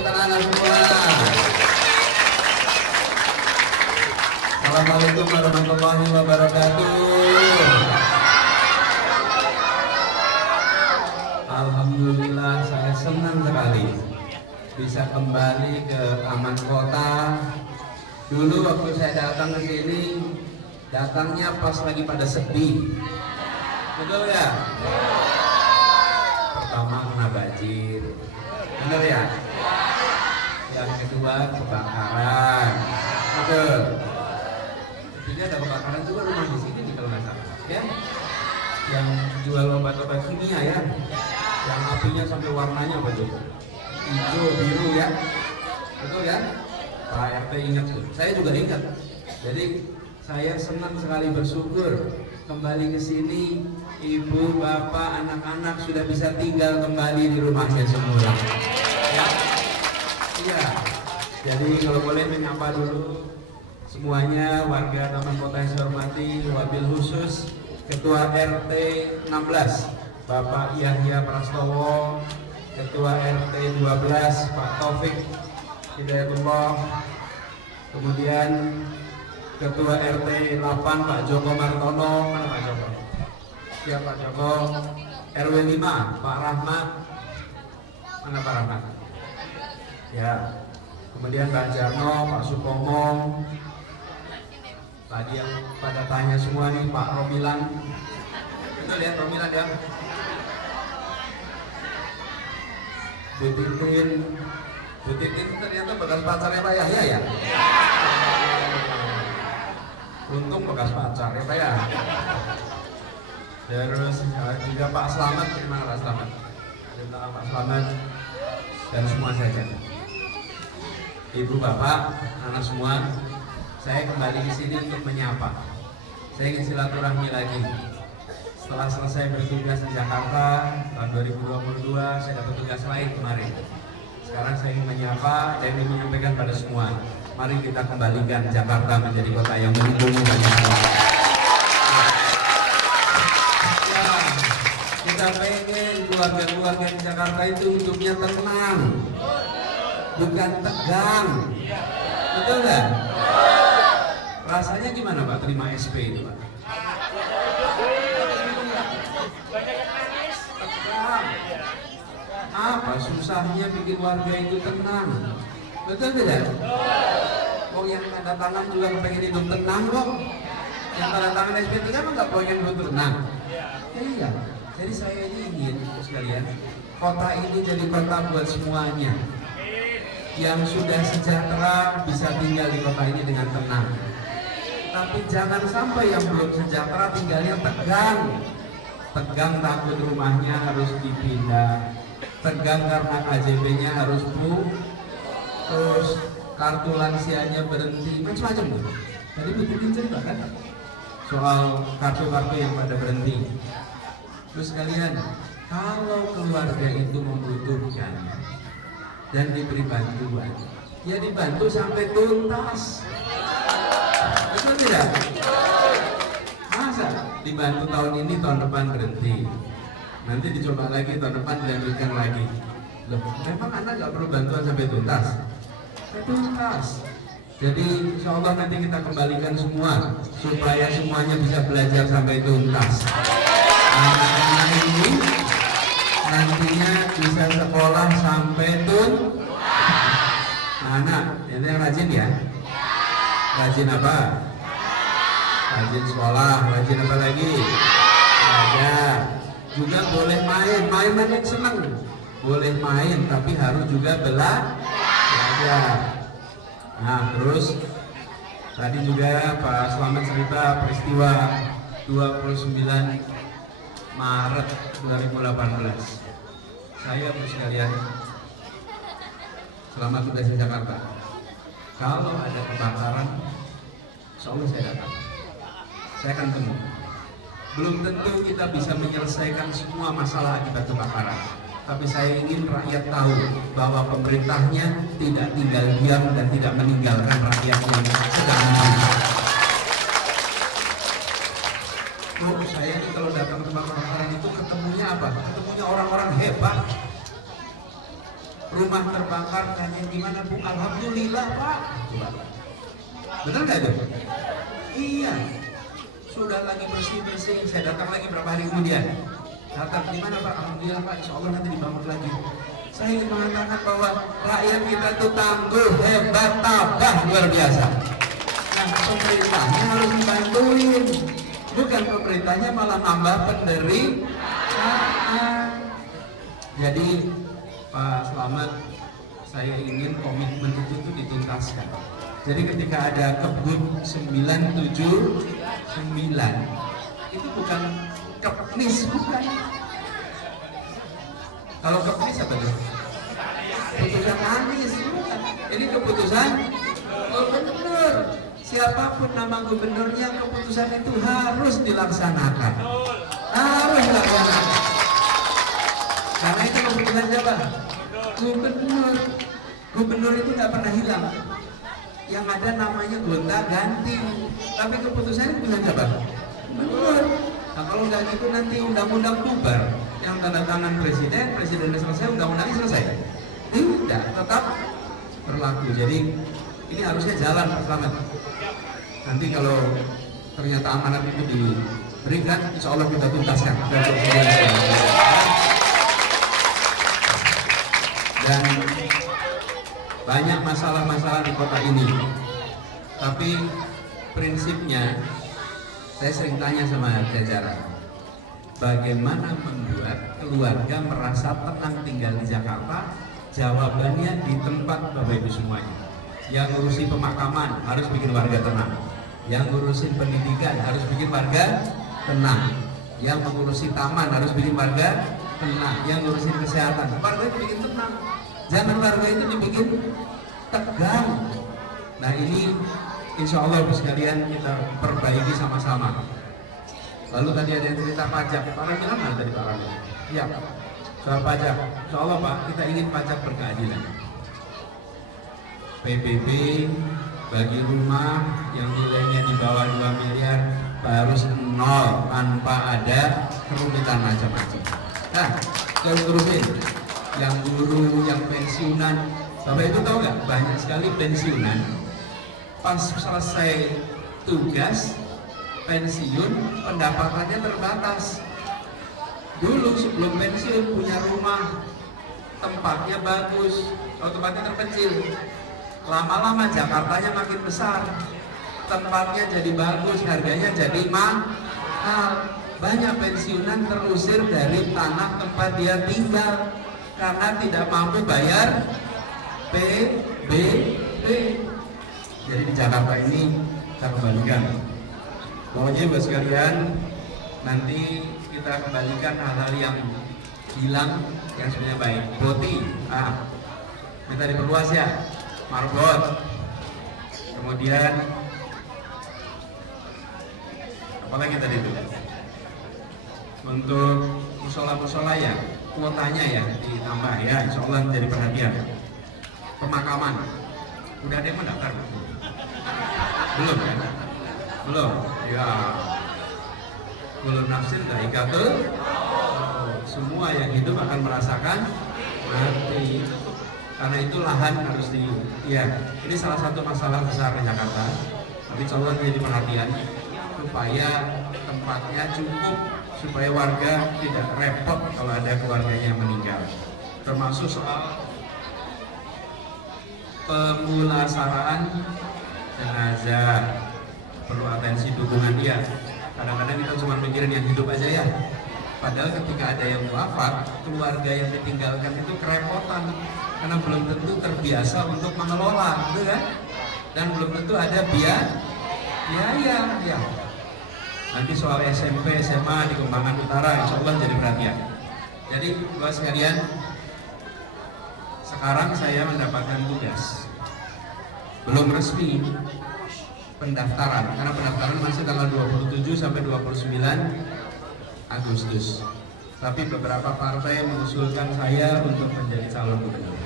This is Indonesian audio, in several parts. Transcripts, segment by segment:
buat anak-anak semua. Assalamualaikum warahmatullahi wabarakatuh. Alhamdulillah, saya senang sekali bisa kembali ke Taman Kota. Dulu waktu saya datang ke sini, datangnya pas lagi pada sepi. Betul ya? Pertama kena banjir. Benar ya? Yang kedua kebakaran. Betul. Jadi ada kebakaran juga rumah di sini nih kalau nggak salah. Ya? Yang jual obat-obat kimia ya. Yang apinya sampai warnanya apa tuh? Hijau, biru ya. Betul ya? Pak RT ingat tuh. Saya juga ingat. Jadi saya senang sekali bersyukur kembali ke sini. Ibu, bapak, anak-anak sudah bisa tinggal kembali di rumahnya semula. Ya, iya. Jadi kalau boleh menyapa dulu semuanya warga Taman Kota yang saya hormati, wabil khusus Ketua RT 16 Bapak Yahya Prastowo, Ketua RT 12 Pak Taufik Hidayatullah, kemudian Ketua RT 8 Pak Joko Martono. Mana Pak Joko? Ya Pak Joko. RW 5 Pak Rahmat. Mana Pak Rahmat? Ya. Kemudian Pak Jarno, Pak Supomo. Tadi yang pada tanya semua nih Pak Romilan. Betul ya Romilan ya? Bu Titin ternyata bekas pacarnya Pak Yahya ya? Untung bekas pacar ya Pak ya. Terus juga Pak Slamet, gimana Pak Slamet? Ada Pak Slamet dan semua saja. Ibu bapak, anak semua, saya kembali ke sini untuk menyapa. Saya ingin silaturahmi lagi. Setelah selesai bertugas di Jakarta tahun 2022, saya dapat tugas lain kemarin. Sekarang saya ingin menyapa dan ingin menyampaikan pada semua. Mari kita kembalikan Jakarta menjadi kota yang melindungi banyak orang. Ya, kita pengen keluarga-keluarga di Jakarta itu hidupnya tenang, bukan tegang. Betul nggak? Rasanya gimana Pak terima SP itu Pak? Tegang. Apa susahnya bikin warga itu tenang? Betul tidak? Oh yang tanda tangan juga pengen hidup tenang kok. Yang tanda tangan SP3 kan nggak pengen hidup tenang. Iya. Jadi saya ingin sekalian kota ini jadi kota buat semuanya. Yang sudah sejahtera bisa tinggal di kota ini dengan tenang. Tapi jangan sampai yang belum sejahtera tinggalnya tegang. Tegang takut rumahnya harus dipindah. Tegang karena KJP-nya harus terus kartu lansianya berhenti, macam-macam tuh. Tadi bikin cerita kan soal kartu-kartu yang pada berhenti. Terus kalian, kalau keluarga itu membutuhkan dan diberi bantuan, ya dibantu sampai tuntas. Betul tidak? Masa dibantu tahun ini, tahun depan berhenti, nanti dicoba lagi tahun depan dilanjutkan lagi. Loh, memang anak nggak perlu bantuan sampai tuntas? Tuntas. Jadi insya Allah nanti kita kembalikan semua supaya semuanya bisa belajar sampai tuntas. Anak-anak ini nantinya bisa sekolah sampai anak ini yang rajin ya. Rajin apa? Rajin sekolah. Rajin apa lagi? Belajar. Juga boleh main yang senang. Boleh main tapi harus juga belajar. Nah terus tadi juga Pak Slamet cerita peristiwa 29 Maret 2018. Saya sekalian selama tugas di Jakarta, kalau ada kebakaran, insya Allah saya datang. Saya akan temu. Belum tentu kita bisa menyelesaikan semua masalah akibat kebakaran, tapi saya ingin rakyat tahu bahwa pemerintahnya tidak tinggal diam dan tidak meninggalkan rakyat yang sedang menunggu. Saya ini kalau datang ke kebakaran itu ketemunya apa? Ketemunya orang-orang hebat. rumah terbakar, tanya gimana Bu? Alhamdulillah Pak. Coba. Benar nggak itu? Iya. Sudah lagi bersih-bersih, saya datang lagi berapa hari kemudian. Datang gimana Pak? Alhamdulillah Pak, insya Allah nanti dibangun lagi. Saya ingin mengatakan bahwa rakyat kita itu tangguh, hebat, tabah, luar biasa. Nah, pemerintahnya harus dibantuin. Bukan pemerintahnya malah nambah penderitaan. Jadi Pak Slamet, saya ingin komitmen itu dituntaskan. Jadi ketika ada Kebun 979, itu bukan Kepnis, bukan. Kalau Kepnis apa tuh? Keputusan Anies, bukan. Ini keputusan gubernur. Siapapun nama gubernurnya, keputusan itu harus dilaksanakan. Harus dilaksanakan. Karena itu keputusan siapa? Gubernur. Gubernur itu nggak pernah hilang. Yang ada namanya gonta ganti. Tapi keputusannya keputusan siapa? Gubernur. Nah kalau nggak gitu nanti undang-undang bubar. Yang tanda tangan presiden, presidennya selesai, undang-undangnya selesai. Tidak, tetap berlaku. Jadi ini harusnya jalan Pak Slamet. Nanti kalau ternyata amanat itu diberikan, insya Allah kita tuntaskan. Dan banyak masalah-masalah di kota ini. Tapi prinsipnya, saya sering tanya sama jajaran, bagaimana membuat keluarga merasa tenang tinggal di Jakarta? Jawabannya di tempat Bapak Ibu semuanya. Yang ngurusin pemakaman harus bikin warga tenang. Yang ngurusin pendidikan harus bikin warga tenang. Yang mengurusi taman harus bikin warga tenang. Yang ngurusin kesehatan, warga itu bikin tenang. Jangan warga itu dibikin tegang. Nah ini insya Allah sekalian kita perbaiki sama-sama. Lalu tadi ada yang cerita pajak. Pak Ramil mana tadi Pak Ramil? Iya, soal pajak. Insya Allah Pak, kita ingin pajak berkeadilan. PBB bagi rumah yang nilainya di bawah 2 miliar harus 0 tanpa ada kerumitan macam-macam. Nah, terus terusin. Yang guru, yang pensiunan, Bapak itu tahu nggak? Banyak sekali pensiunan pas selesai tugas pensiun pendapatannya terbatas. Dulu sebelum pensiun punya rumah, tempatnya bagus, tempatnya terpencil. Lama-lama Jakartanya makin besar, tempatnya jadi bagus, harganya jadi mahal. Banyak pensiunan terusir dari tanah tempat dia tinggal karena tidak mampu bayar PBB. Jadi di Jakarta ini kita kembalikan. Pokoknya buat sekalian, nanti kita kembalikan hal-hal yang hilang yang sebenarnya baik. Boti, kita diperluas ya. Marbot, kemudian apalagi tadi itu untuk musola-musola ya, kuotanya ya ditambah ya, insya Allah jadi perhatian. Pemakaman, udah ada yang mendaftar? Belum kan? Belum, ya. Belum nafsir dari kata, semua yang hidup akan merasakan mati. Karena itu lahan harus ya, ini salah satu masalah besar di Jakarta. Tapi insya Allah jadi perhatian supaya tempatnya cukup, supaya warga tidak repot kalau ada keluarganya yang meninggal. Termasuk soal pemulasaraan jenazah, perlu atensi dukungan dia. Kadang-kadang kita cuma mikirin yang hidup aja ya. Padahal ketika ada yang wafat, keluarga yang ditinggalkan itu kerepotan. Karena belum tentu terbiasa untuk mengelola, gitu kan? Dan belum tentu ada biaya. Ya. Nanti soal SMP, SMA di Kembangan Utara, insya Allah jadi perhatian. Jadi buat sekalian, sekarang saya mendapatkan tugas. Belum resmi pendaftaran, karena pendaftaran masih tanggal 27 sampai 29 Agustus. Tapi beberapa partai mengusulkan saya untuk menjadi calon gubernur.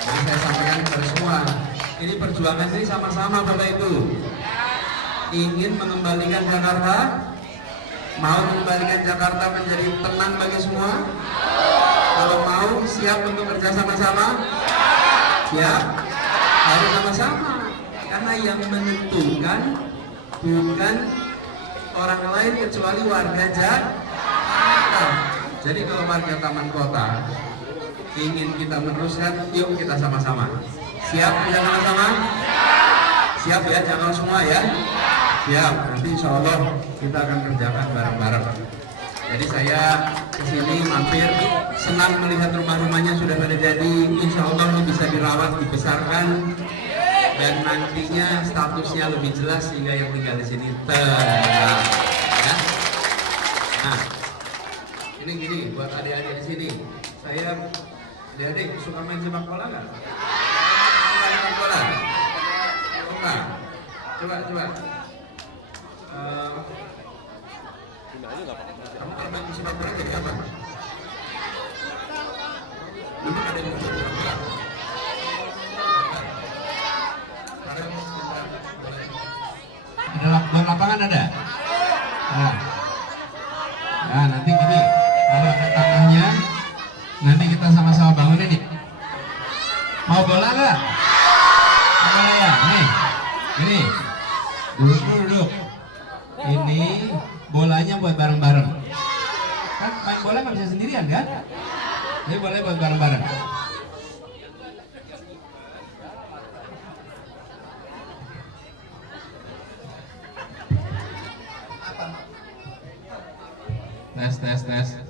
Jadi saya sampaikan kepada semua, ini perjuangan ini sama-sama Bapak Ibu. Ingin mengembalikan Jakarta, mau mengembalikan Jakarta menjadi tenang bagi semua. Mau siap untuk kerja sama-sama? Siap? Harus sama-sama. Karena yang menentukan bukan orang lain kecuali warga Jakarta. Jadi kalau warga Taman Kota ingin kita meneruskan, yuk kita sama-sama. Siap kita sama-sama? Siap ya, jangan semua ya. Siap, nanti insya Allah kita akan kerjakan bareng-bareng. Jadi saya kesini mampir, senang melihat rumah-rumahnya sudah pada jadi. Insya Allah bisa dirawat, dibesarkan, dan nantinya statusnya lebih jelas sehingga yang tinggal di sini tenang. Ya? Nah, ini gini buat adik-adik di sini. Saya, adik-adik suka main sepak bola nggak? Suka sepak bola? Suka? Coba. Kamu kalau main sepak bola jadi apa? Dulu ada yang main sepak bola. Di lapangan ada? Nah, nanti gini, kalau ada tanahnya, nanti kita sama-sama bangun ini. Mau bola nggak? Mau bola ya? Nih, ini. Duduk. Ini bolanya buat bareng-bareng. Kan main bola nggak bisa sendirian kan? Ini bolanya buat bareng-bareng. Tes.